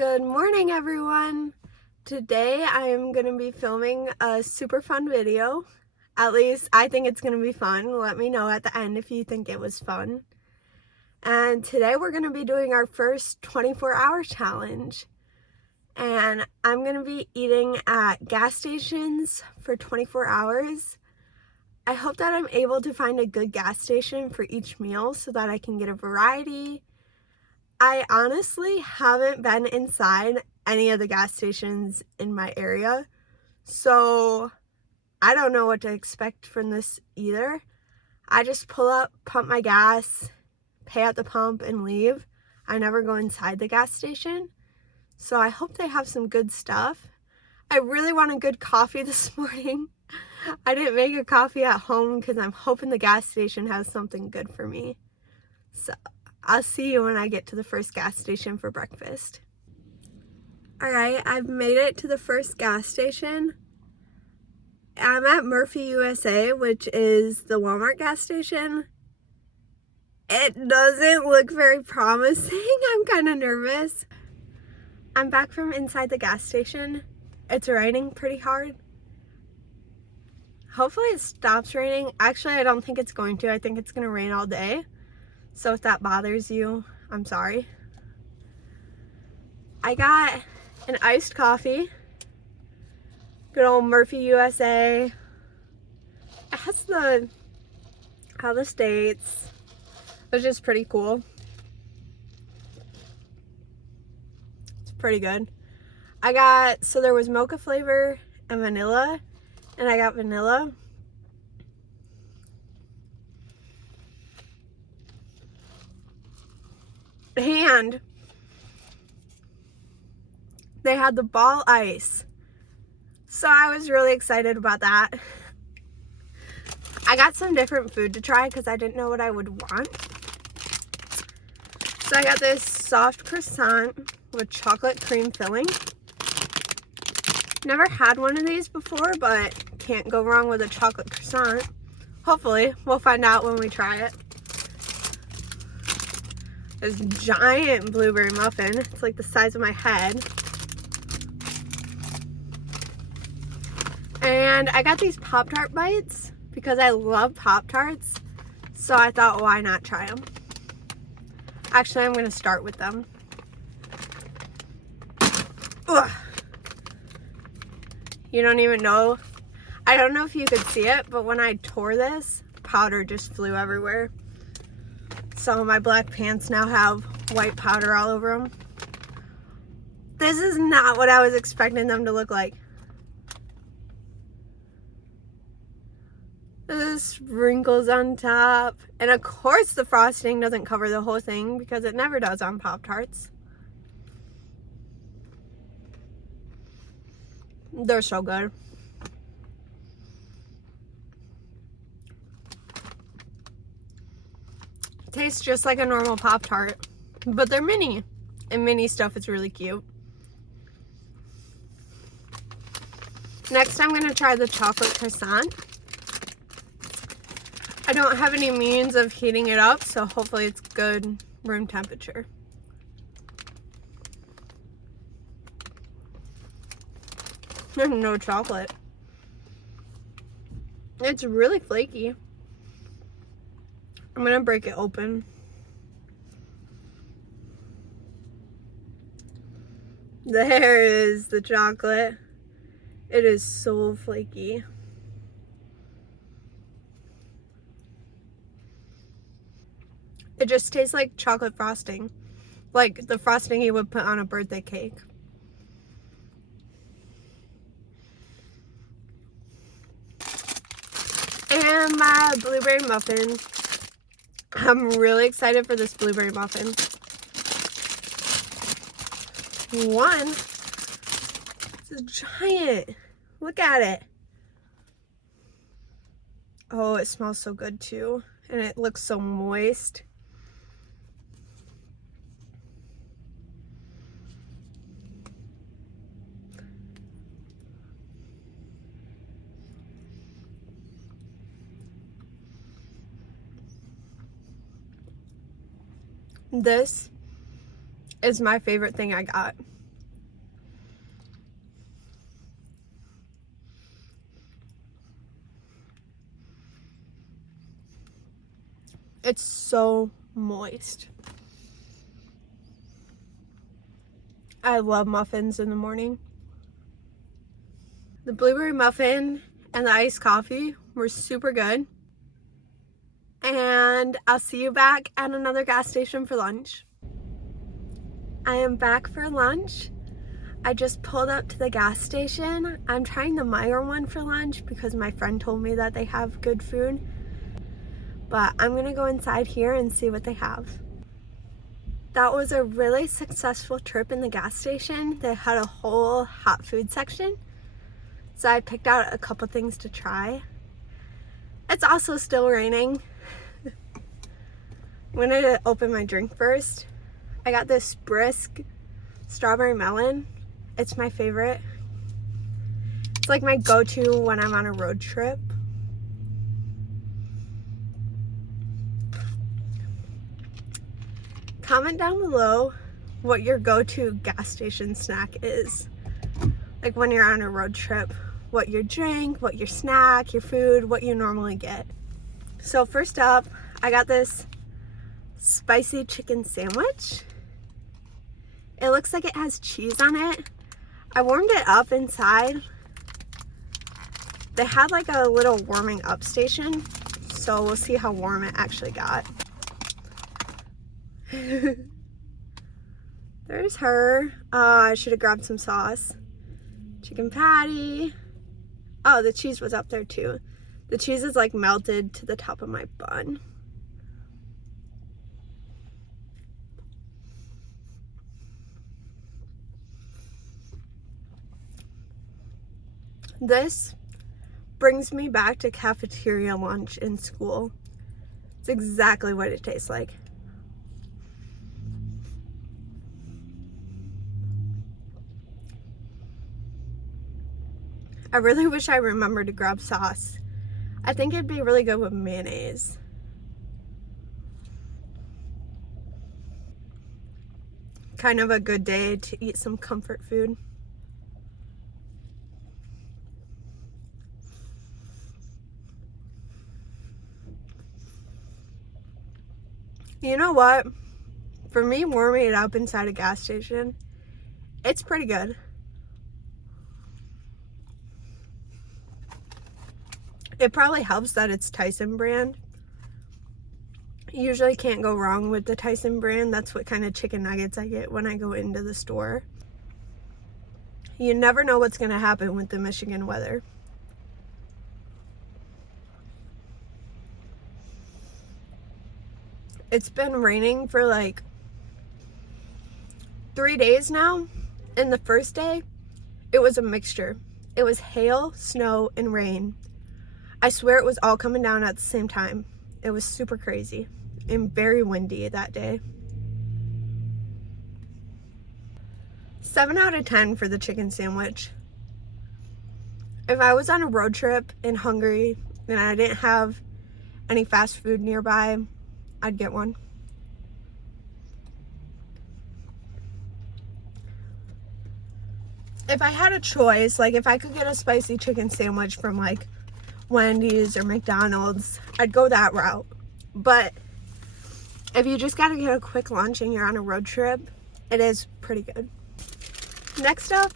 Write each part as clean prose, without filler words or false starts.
Good morning, everyone. Today I am going to be filming a super fun video. At least I think it's going to be fun. Let me know at the end if you think it was fun. And today we're going to be doing our first 24-hour challenge. And I'm going to be eating at gas stations for 24 hours. I hope that I'm able to find a good gas station for each meal so that I can get a variety. I honestly haven't been inside any of the gas stations in my area, so I don't know what to expect from this either. I just pull up, pump my gas, pay at the pump, and leave. I never go inside the gas station, so I hope they have some good stuff. I really want a good coffee this morning. I didn't make a coffee at home because I'm hoping the gas station has something good for me. So I'll see you when I get to the first gas station for breakfast. Alright, I've made it to the first gas station. I'm at Murphy USA, which is the Walmart gas station. It doesn't look very promising. I'm kind of nervous. I'm back from inside the gas station. It's raining pretty hard. Hopefully it stops raining. Actually, I don't think it's going to. I think it's going to rain all day. So if that bothers you, I'm sorry. I got an iced coffee. Good old Murphy USA. It has all the states, which is pretty cool. It's pretty good. So there was mocha flavor and vanilla, and I got vanilla. And they had the ball ice. So I was really excited about that. I got some different food to try because I didn't know what I would want. So I got this soft croissant with chocolate cream filling. Never had one of these before, but can't go wrong with a chocolate croissant. Hopefully, we'll find out when we try it. This giant blueberry muffin. It's like the size of my head. And I got these Pop-Tart bites because I love Pop-Tarts. So I thought, why not try them? Actually, I'm going to start with them. Ugh. You don't even know. I don't know if you could see it, but when I tore this, powder just flew everywhere. So my black pants now have white powder all over them. This is not what I was expecting them to look like. There's sprinkles on top. And of course the frosting doesn't cover the whole thing because it never does on Pop-Tarts. They're so good. Tastes just like a normal Pop-Tart, but they're mini. And mini stuff is really cute. Next, I'm going to try the chocolate croissant. I don't have any means of heating it up, so hopefully it's good room temperature. There's no chocolate. It's really flaky. I'm gonna break it open. There is the chocolate. It is so flaky. It just tastes like chocolate frosting. Like the frosting you would put on a birthday cake. And my blueberry muffin. I'm really excited for this blueberry muffin. One, it's giant. Look at it. Oh, it smells so good too. And it looks so moist. This is my favorite thing I got. It's so moist. I love muffins in the morning. The blueberry muffin and the iced coffee were super good. And I'll see you back at another gas station for lunch. I am back for lunch. I just pulled up to the gas station. I'm trying the Meijer one for lunch because my friend told me that they have good food. But I'm gonna go inside here and see what they have. That was a really successful trip in the gas station. They had a whole hot food section. So I picked out a couple things to try. It's also still raining. I'm gonna open my drink first. I got this Brisk strawberry melon. It's my favorite. It's like my go-to when I'm on a road trip. Comment down below what your go-to gas station snack is. Like when you're on a road trip, what your drink, what your snack, your food, what you normally get. So first up, I got this spicy chicken sandwich. It looks like it has cheese on it. I warmed it up inside. They had like a little warming up station, so we'll see how warm it actually got. There's her. I should have grabbed some sauce. Chicken patty. Oh, the cheese was up there too. The cheese is like melted to the top of my bun. This brings me back to cafeteria lunch in school. It's exactly what it tastes like. I really wish I remembered to grab sauce. I think it'd be really good with mayonnaise. Kind of a good day to eat some comfort food. You know what? For me, warming it up inside a gas station, it's pretty good. It probably helps that it's Tyson brand. You usually can't go wrong with the Tyson brand. That's what kind of chicken nuggets I get when I go into the store. You never know what's going to happen with the Michigan weather. It's been raining for like 3 days now. And the first day, it was a mixture. It was hail, snow, and rain. I swear it was all coming down at the same time. It was super crazy and very windy that day. 7 out of 10 for the chicken sandwich. If I was on a road trip and hungry and I didn't have any fast food nearby, I'd get one. If I had a choice, like if I could get a spicy chicken sandwich from like Wendy's or McDonald's, I'd go that route. But if you just gotta get a quick lunch and you're on a road trip, it is pretty good. Next up,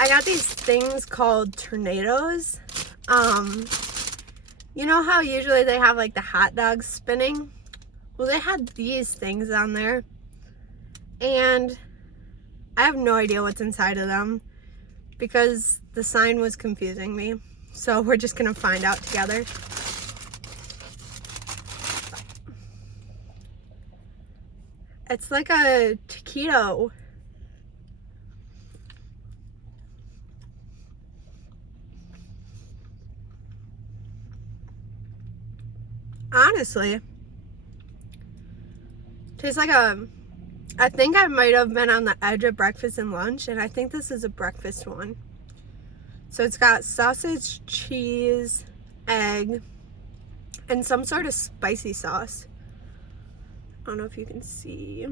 I got these things called tornadoes. You know how usually they have like the hot dogs spinning? Well, they had these things on there, and I have no idea what's inside of them because the sign was confusing me. So we're just gonna find out together. It's like a taquito. Honestly, tastes like I think I might have been on the edge of breakfast and lunch, and I think this is a breakfast one. So it's got sausage, cheese, egg, and some sort of spicy sauce. I don't know if you can see.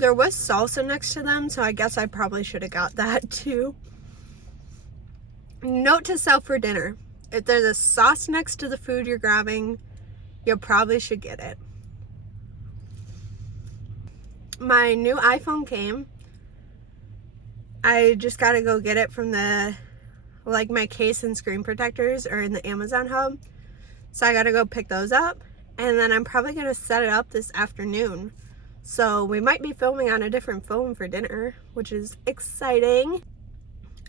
There was salsa next to them, so I guess I probably should have got that too. Note to self for dinner: if there's a sauce next to the food you're grabbing, you probably should get it. My new iPhone came. I just gotta go get it from the, like, my case and screen protectors are in the Amazon hub. So I gotta go pick those up, and then I'm probably gonna set it up this afternoon. So we might be filming on a different phone for dinner, which is exciting.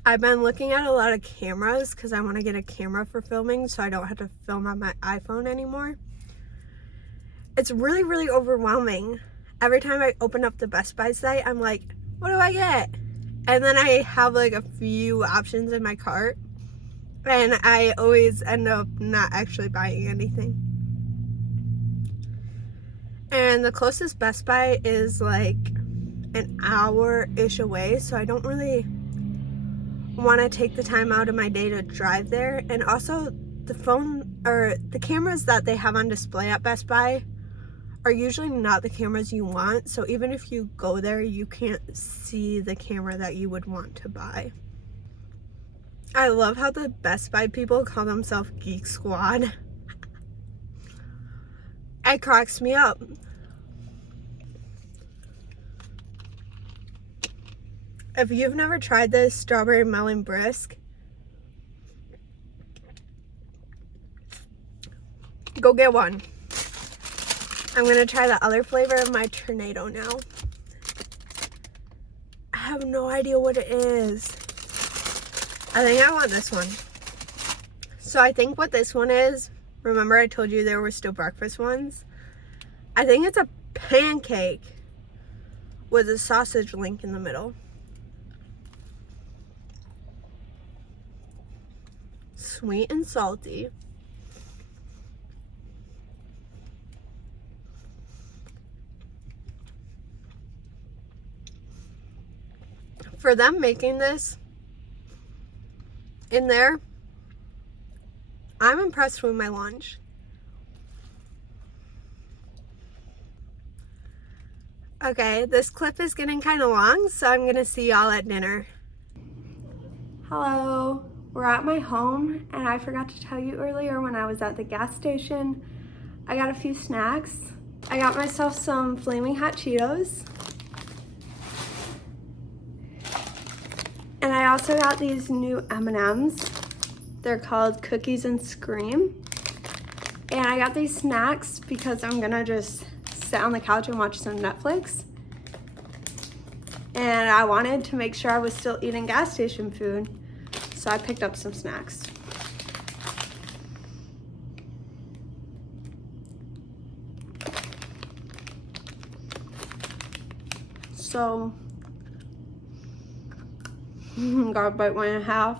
I've been looking at a lot of cameras because I want to get a camera for filming so I don't have to film on my iPhone anymore. It's really, really overwhelming. Every time I open up the Best Buy site, I'm like, what do I get? And then I have like a few options in my cart, and I always end up not actually buying anything. And the closest Best Buy is like an hour-ish away, so I don't really want to take the time out of my day to drive there. And also the phone or the cameras that they have on display at Best Buy are usually not the cameras you want, so even if you go there, you can't see the camera that you would want to buy. I love how the Best Buy people call themselves Geek Squad. It cracks me up. If you've never tried this strawberry melon brisk, go get one. I'm gonna try the other flavor of my tornado now. I have no idea what it is. I think I want this one. So I think what this one is, remember I told you there were still breakfast ones? I think it's a pancake with a sausage link in the middle. Sweet and salty. For them making this in there, I'm impressed with my lunch. Okay, this clip is getting kind of long, so I'm gonna see y'all at dinner. Hello, we're at my home, and I forgot to tell you earlier when I was at the gas station, I got a few snacks. I got myself some Flaming Hot Cheetos. And I also got these new M&Ms. They're called Cookies and Scream. And I got these snacks because I'm gonna just sit on the couch and watch some Netflix. And I wanted to make sure I was still eating gas station food, so I picked up some snacks. So, gotta bite one in half.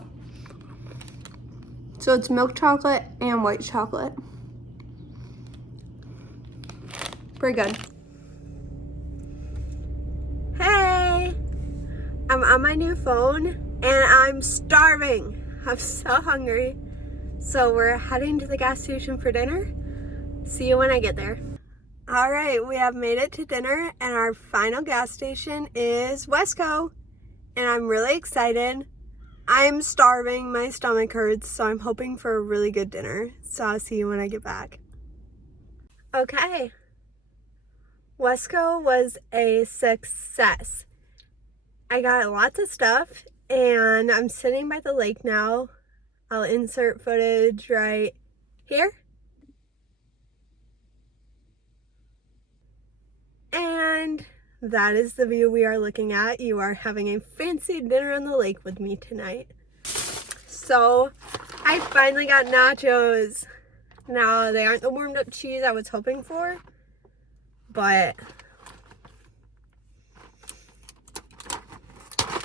So it's milk chocolate and white chocolate. Pretty good. Hey! I'm on my new phone and I'm starving. I'm so hungry. So we're heading to the gas station for dinner. See you when I get there. All right, we have made it to dinner and our final gas station is Wesco. And I'm really excited. I'm starving, my stomach hurts, so I'm hoping for a really good dinner. So I'll see you when I get back. Okay. Wesco was a success. I got lots of stuff and I'm sitting by the lake now. I'll insert footage right here. And that is the view we are looking at. You are having a fancy dinner on the lake with me tonight. So I finally got nachos. Now they aren't the warmed up cheese I was hoping for, but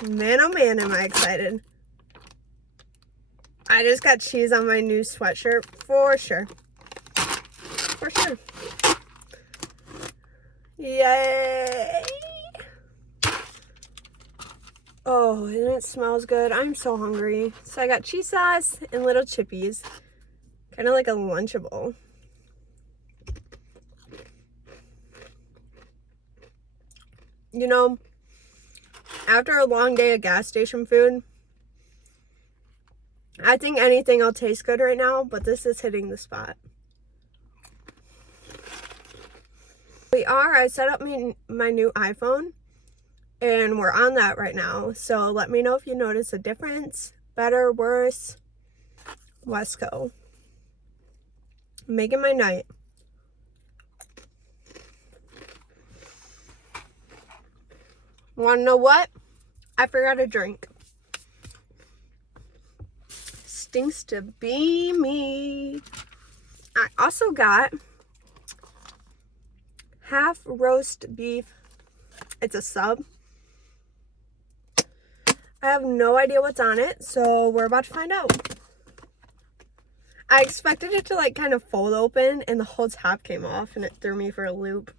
man, oh man, am I excited. I just got cheese on my new sweatshirt for sure. For sure. Yay! Oh, and it smells good. I'm so hungry. So I got cheese sauce and little chippies. Kind of like a Lunchable. You know, after a long day of gas station food, I think anything will taste good right now, but this is hitting the spot. I set up my new iPhone, and we're on that right now. So let me know if you notice a difference. Better, worse. Wesco. Making my night. Wanna know what? I forgot a drink. Stinks to be me. I also got half roast beef. It's a sub. I have no idea what's on it, so we're about to find out. I expected it to like kind of fold open and the whole top came off and it threw me for a loop.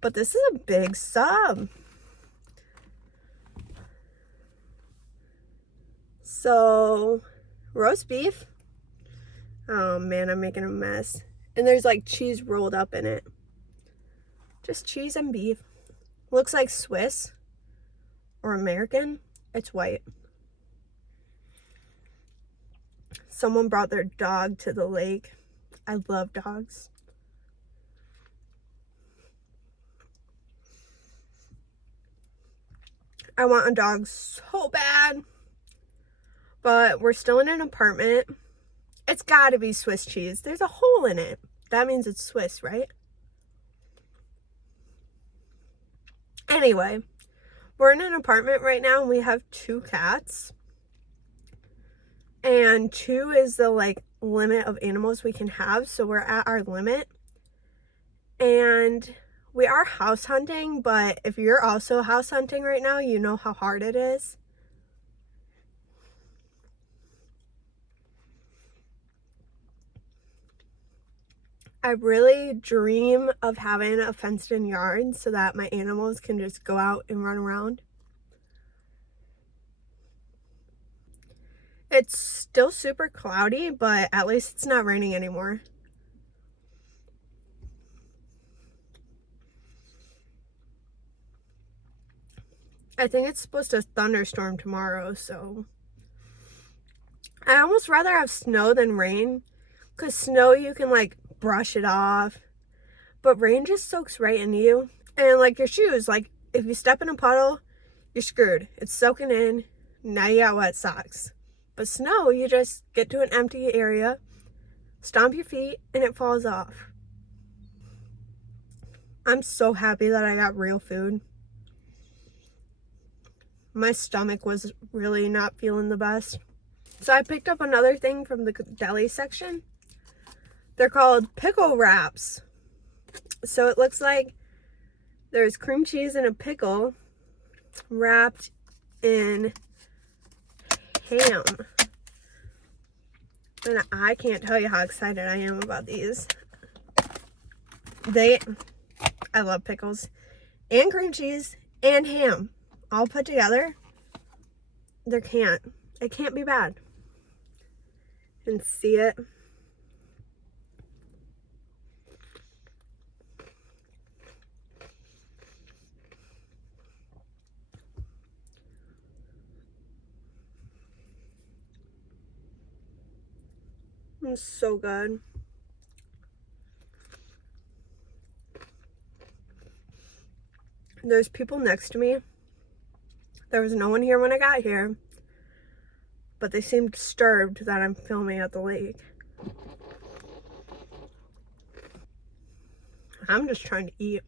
But this is a big sub. So, roast beef. Oh man, I'm making a mess. And there's like cheese rolled up in it. Just cheese and beef. Looks like Swiss or American. It's white. Someone brought their dog to the lake. I love dogs. I want a dog so bad. But we're still in an apartment. It's gotta be Swiss cheese. There's a hole in it. That means it's Swiss, right? Anyway, we're in an apartment right now and we have 2 cats. And 2 is the like limit of animals we can have. So we're at our limit. And we are house hunting, but if you're also house hunting right now, you know how hard it is. I really dream of having a fenced-in yard so that my animals can just go out and run around. It's still super cloudy, but at least it's not raining anymore. I think it's supposed to thunderstorm tomorrow, so I almost rather have snow than rain, because snow you can like brush it off, but rain just soaks right into you. And like your shoes, like if you step in a puddle, you're screwed. It's soaking in. Now you got wet socks. But snow, you just get to an empty area, stomp your feet, and it falls off. I'm so happy that I got real food. My stomach was really not feeling the best. So I picked up another thing from the deli section. They're called pickle wraps. So it looks like there's cream cheese and a pickle wrapped in ham. And I can't tell you how excited I am about these. I love pickles and cream cheese and ham all put together. It can't be bad. And see it. It's so good. There's people next to me. There was no one here when I got here, but they seemed disturbed that I'm filming at the lake. I'm just trying to eat.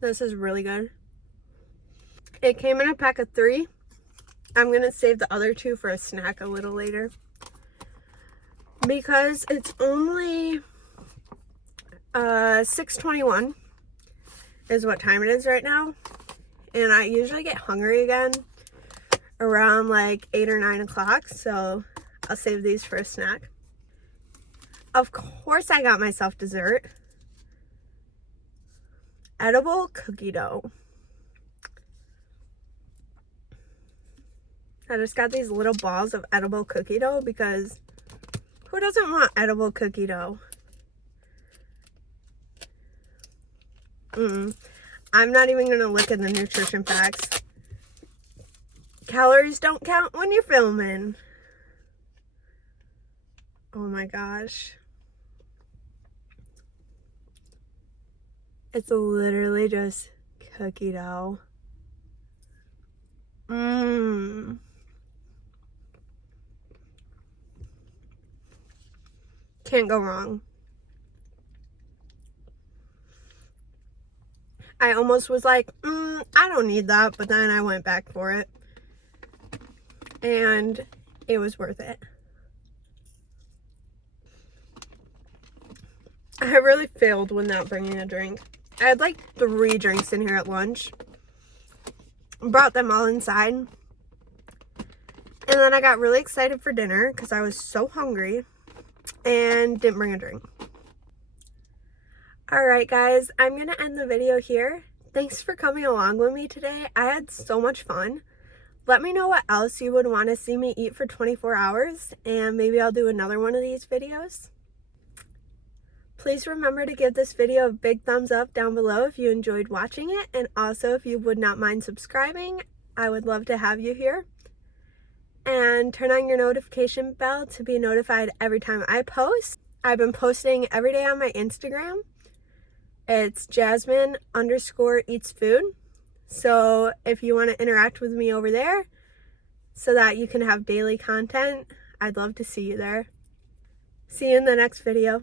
This is really good. It came in a pack of 3. I'm gonna save the other 2 for a snack a little later, because it's only 6:21 is what time it is right now, and I usually get hungry again around like 8 or 9 o'clock, so I'll save these for a snack. Of course I got myself dessert. Edible cookie dough. I just got these little balls of edible cookie dough because who doesn't want edible cookie dough? I'm not even going to look at the nutrition facts. Calories don't count when you're filming. Oh my gosh. It's literally just cookie dough. Can't go wrong. I almost was like, I don't need that, but then I went back for it. And it was worth it. I really failed when not bringing a drink. I had like 3 drinks in here at lunch. Brought them all inside. And then I got really excited for dinner because I was so hungry and didn't bring a drink. Alright guys, I'm going to end the video here. Thanks for coming along with me today. I had so much fun. Let me know what else you would want to see me eat for 24 hours and maybe I'll do another one of these videos. Please remember to give this video a big thumbs up down below if you enjoyed watching it, and also if you would not mind subscribing. I would love to have you here. And turn on your notification bell to be notified every time I post. I've been posting every day on my Instagram. It's Jasmine_eats_food. So if you want to interact with me over there so that you can have daily content, I'd love to see you there. See you in the next video.